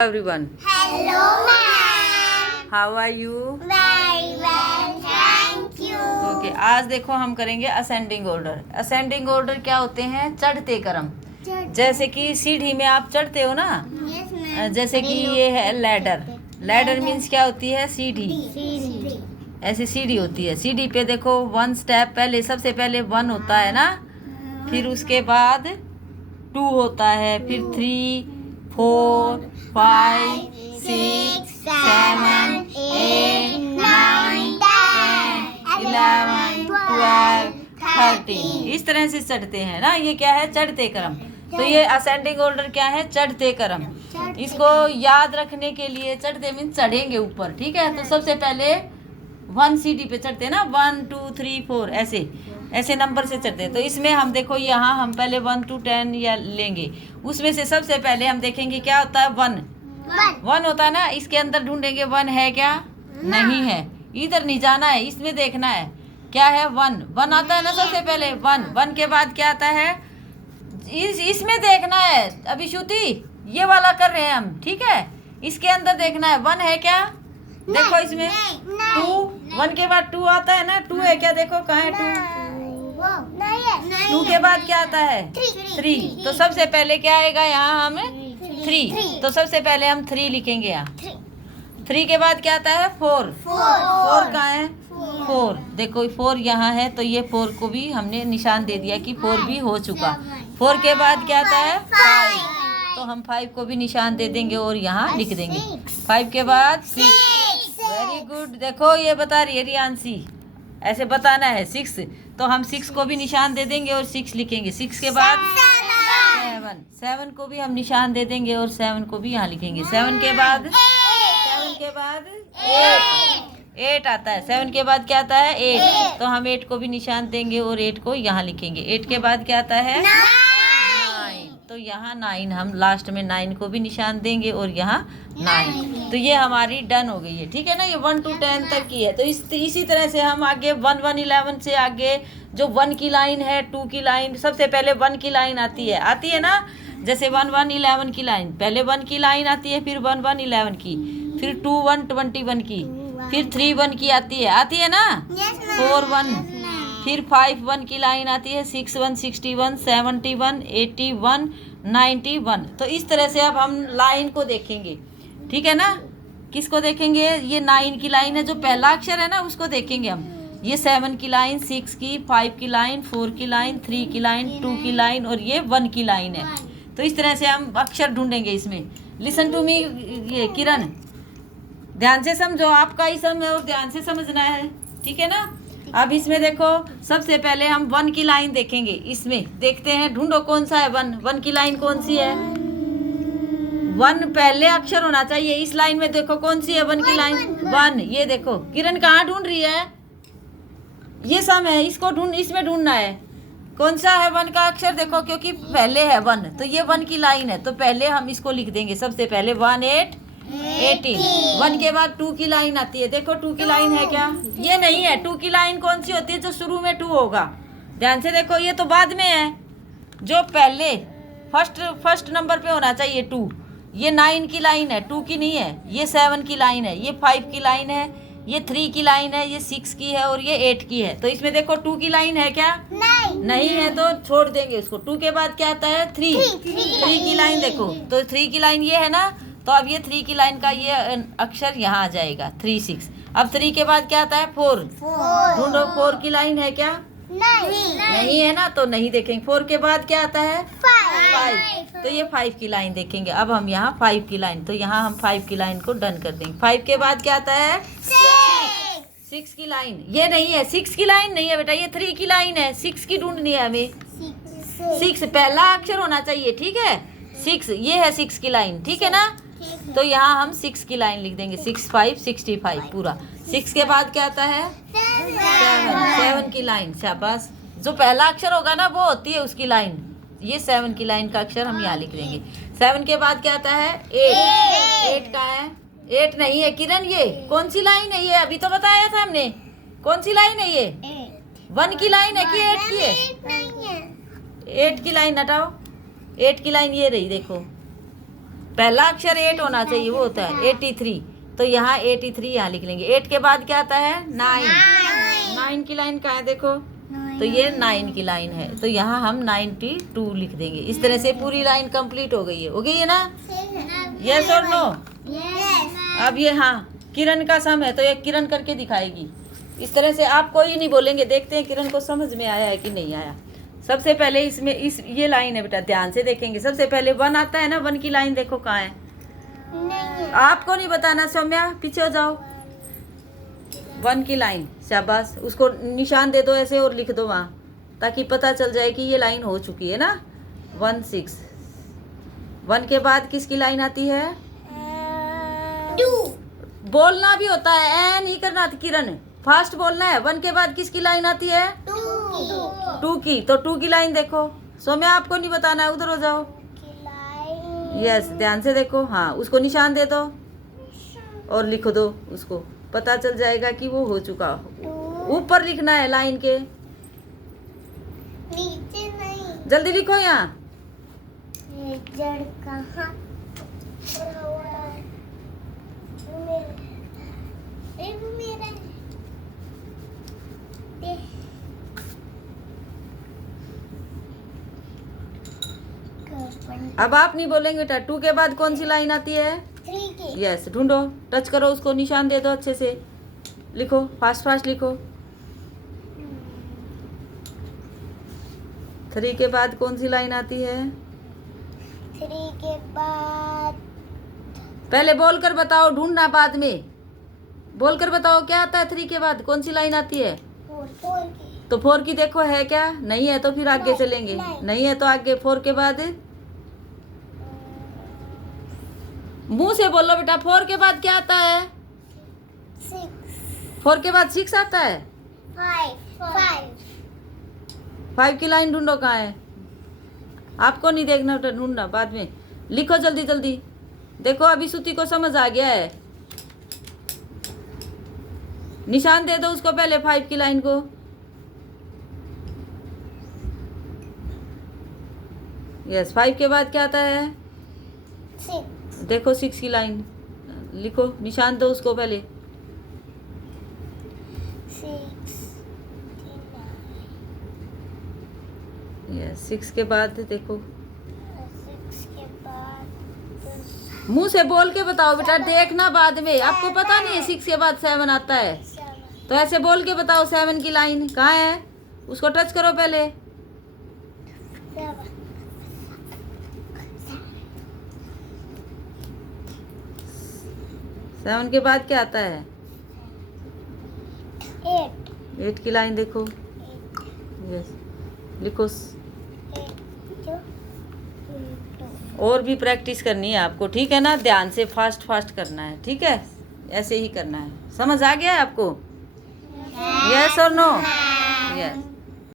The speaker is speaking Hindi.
Everyone, Hello, ma'am. how are you? Very well, thank you. Okay, आज देखो हम करेंगे असेंडिंग ऑर्डर। असेंडिंग ऑर्डर क्या होते हैं? चढ़ते क्रम। जैसे कि सीढ़ी में आप चढ़ते हो ना, Yes, ma'am. जैसे कि ये है लैडर। लैडर मीन्स क्या होती है? सीढ़ी। सीढ़ी. ऐसी सीढ़ी होती है। सीढ़ी पे देखो वन स्टेप पहले, सबसे पहले वन होता है ना, फिर उसके बाद टू होता है, फिर 3, 4, 5, 6, 7, 8, 9, 10, 11, 12, 13। इस तरह से चढ़ते हैं ना। ये क्या है? चढ़ते क्रम। तो ये असेंडिंग ऑर्डर क्या है? चढ़ते क्रम। इसको याद रखने के लिए चढ़ते मीन चढ़ेंगे ऊपर, ठीक है। तो सबसे पहले 1 सीढ़ी पे चढ़ते हैं ना, 1 2 3 4 ऐसे नंबर से चढ़ते हैं। तो इसमें हम देखो, यहाँ हम पहले 1 to 10 या लेंगे। उसमें से सबसे पहले हम देखेंगे क्या होता है? 1 होता है ना। इसके अंदर ढूंढेंगे 1 है क्या? नहीं है। इधर नहीं जाना है, इसमें देखना है क्या है। 1 आता है ना सबसे पहले। 1 के बाद क्या आता है? इसमें देखना है। अभी श्रुति ये वाला कर रहे हैं हम, ठीक है। इसके अंदर देखना है 1 है क्या। देखो इसमें 2, 1 के बाद 2 आता है ना। 2 है क्या? देखो कहाँ है 2 के बाद क्या आता है? 3। तो सबसे पहले क्या आएगा यहाँ? हम 3। तो सबसे पहले हम 3 लिखेंगे यहाँ। 3 के बाद क्या आता है? 4 कहाँ है? 4। देखो 4 यहाँ है, तो ये 4 को भी हमने निशान दे दिया कि 4 भी हो चुका। 4 के बाद क्या आता है? 5। तो हम 5 को भी निशान दे देंगे और यहाँ लिख देंगे। 5 के बाद 6। Very good. देखो ये बता रही है रियांशी, ऐसे बताना है 6। तो हम 6 को भी निशान दे देंगे और 6 लिखेंगे। 6 के बाद 7 को भी हम निशान दे देंगे और 7 को भी यहाँ लिखेंगे। 7 के बाद 8 आता है। 7 के बाद क्या आता है? 8। तो हम 8 को भी निशान देंगे और 8 को यहाँ लिखेंगे। 8 के बाद क्या आता है? 9। तो यहाँ 9, हम लास्ट में 9 को भी निशान देंगे और यहाँ 9। तो ये हमारी डन हो गई है, ठीक है ना। ये 1 to 10 तक की है। तो इसी तरह से हम आगे 1 1 11 से आगे जो 1 की लाइन है, 2 की लाइन, सबसे पहले 1 की लाइन आती है ना। जैसे 1 1 11 की लाइन, पहले 1 की लाइन आती है, फिर 1 1 11 की, फिर 2 1 21 की, फिर 3 1 की आती है ना। 4 1, फिर 5 1 की लाइन आती है, 6 1 61, 71 81 91। तो इस तरह से अब हम लाइन को देखेंगे, ठीक है ना। किसको देखेंगे? ये 9 की लाइन है, जो पहला अक्षर है ना, उसको देखेंगे हम। ये 7 की लाइन, 6 की, 5 की लाइन, 4 की लाइन, 3 की लाइन, 2 की लाइन और ये 1 की लाइन है। तो इस तरह से हम अक्षर ढूंढेंगे इसमें। लिसन टू मी, ये किरण ध्यान से समझो, आपका ही समय और ध्यान से समझना है, ठीक है ना। अब इसमें देखो, सबसे पहले हम 1 की लाइन देखेंगे। इसमें देखते हैं, ढूंढो कौन सा है 1 की लाइन कौन सी है? 1 पहले अक्षर होना चाहिए। इस लाइन में देखो कौन सी है 1 की लाइन? 1। ये देखो किरण कहाँ ढूंढ रही है? ये सम है, इसको इसमें ढूंढना है कौन सा है 1 का अक्षर। देखो क्योंकि पहले है 1, तो ये 1 की लाइन है, तो पहले हम इसको लिख देंगे। सबसे पहले 1 8 18। 1 के बाद 2 की लाइन आती है। देखो 2 की लाइन है क्या? ये नहीं है। 2 की लाइन कौन सी होती है? जो शुरू में 2 होगा। ध्यान से देखो, ये तो बाद में है। जो पहले फर्स्ट नंबर पे होना चाहिए 2। ये 9 की लाइन है, 2 की नहीं है। ये 7 की लाइन है, ये 5 की लाइन है, ये 3 की लाइन है, ये 6 की है और ये 8 की है। तो इसमें देखो 2 की लाइन है क्या? नहीं है, तो छोड़ देंगे उसको। 2 के बाद क्या आता है? 3 की लाइन देखो, तो 3 की लाइन ये है ना। तो अब ये 3 की लाइन का ये अक्षर यहाँ आ जाएगा, 3 6। अब 3 के बाद क्या आता है? 4। ढूंढो 4 की लाइन है क्या? नहीं है ना, तो नहीं देखेंगे। 4 के बाद क्या आता है? 5। तो ये 5 की लाइन देखेंगे। अब हम यहाँ 5 की लाइन, तो यहाँ हम 5 की लाइन को डन कर देंगे। 5 के बाद क्या आता है? 6 की लाइन। ये नहीं है, 6 की लाइन नहीं है बेटा, ये 3 की लाइन है। 6 की ढूंढनी है हमें। 6 पहला अक्षर होना चाहिए, ठीक है। 6, ये है 6 की लाइन, ठीक है ना। तो यहाँ हम 6 की लाइन लिख देंगे। 6 5 65 पूरा। 6 के बाद क्या आता है? 7 की लाइन। शाबाश। जो पहला अक्षर होगा ना, वो होती है उसकी लाइन। ये 7 की लाइन का अक्षर हम यहाँ लिख देंगे। 7 के बाद क्या आता है? 8 का है? 8 नहीं है किरण, ये कौन सी लाइन है? ये अभी तो बताया था हमने। कौन सी लाइन है ये? 1 की लाइन है कि 8 की है? 8 की लाइन हटाओ। 8 की लाइन ये रही, देखो पहला अक्षर 8 होना चाहिए, वो होता है 83। तो यहाँ 83 यहाँ लिख लेंगे। 8 के बाद क्या आता है? 9। 9 की लाइन कहाँ है देखो, तो ये 9 की लाइन है, तो यहाँ हम 92 लिख देंगे। इस तरह से पूरी लाइन कंप्लीट हो गई है। हो गई है ना? यस और नो? अब ये हाँ किरण का सम है, तो ये किरण करके दिखाएगी। इस तरह से आप कोई नहीं बोलेंगे, देखते हैं किरण को समझ में आया है कि नहीं आया। सबसे पहले इसमें ये लाइन है बेटा, ध्यान से देखेंगे। सबसे पहले 1 आता है ना, 1 की लाइन देखो कहाँ है। आपको नहीं बताना सौम्या, पीछे हो जाओ। 1 की लाइन, शाबाश। उसको निशान दे दो ऐसे और लिख दो वहाँ, ताकि पता चल जाए कि ये लाइन हो चुकी है ना। 1 6। 1 के बाद किसकी लाइन आती है? 2। बोलना भी होता है, ऐ नहीं करना किरण, फास्ट बोलना है। 1 के बाद किसकी लाइन आती है? 2 की। तो 2 की लाइन देखो सौम्या, आपको नहीं बताना है, उधर हो जाओ। यस, ध्यान से देखो। हाँ, उसको निशान दे दो और लिख दो, उसको पता चल जाएगा कि वो हो चुका। ऊपर लिखना है लाइन के, नीचे नहीं। जल्दी लिखो यहाँ। जड़ कहाँ? मेरा अब आप नहीं बोलेंगे बेटा। 2 के बाद कौन सी लाइन आती है? 3 की। यस, ढूंढो, टच करो उसको, निशान दे दो, अच्छे से लिखो, फास्ट फास्ट लिखो। 3 के बाद कौन सी लाइन आती है? 3 के बाद पहले बोल कर बताओ, ढूंढना बाद में। बोल कर बताओ क्या आता है 3 के बाद, कौन सी लाइन आती है? 4 की। तो 4 की देखो है क्या? नहीं है तो फिर आगे चलेंगे। नहीं है तो आगे 4 के बाद मुंह से बोलो बेटा। 4 के बाद क्या आता है? 6। 4 के बाद 6 आता है। 5 5 की लाइन ढूंढो कहाँ है। आपको नहीं देखना बेटा, ढूंढना बाद में। लिखो जल्दी जल्दी। देखो अभी श्रुति को समझ आ गया है। निशान दे दो उसको पहले 5 की लाइन को। यस, 5 के बाद क्या आता है? 6। देखो 6 की लाइन लिखो, निशान दो उसको पहले। 6 यस, 6 के बाद देखो। 6 के बाद मुंह से बोल के बताओ बेटा, देखना बाद में। आपको पता नहीं है 6 के बाद 7 आता है, 7। तो ऐसे बोल के बताओ। 7 की लाइन कहाँ है? उसको टच करो पहले। 7 के बाद क्या आता है? 8। 8 की लाइन देखो। यस, लिखो। और भी प्रैक्टिस करनी है आपको, ठीक है ना? ध्यान से फास्ट फास्ट करना है, ठीक है? ऐसे ही करना है। समझ आ गया है आपको? यस और नो? यस।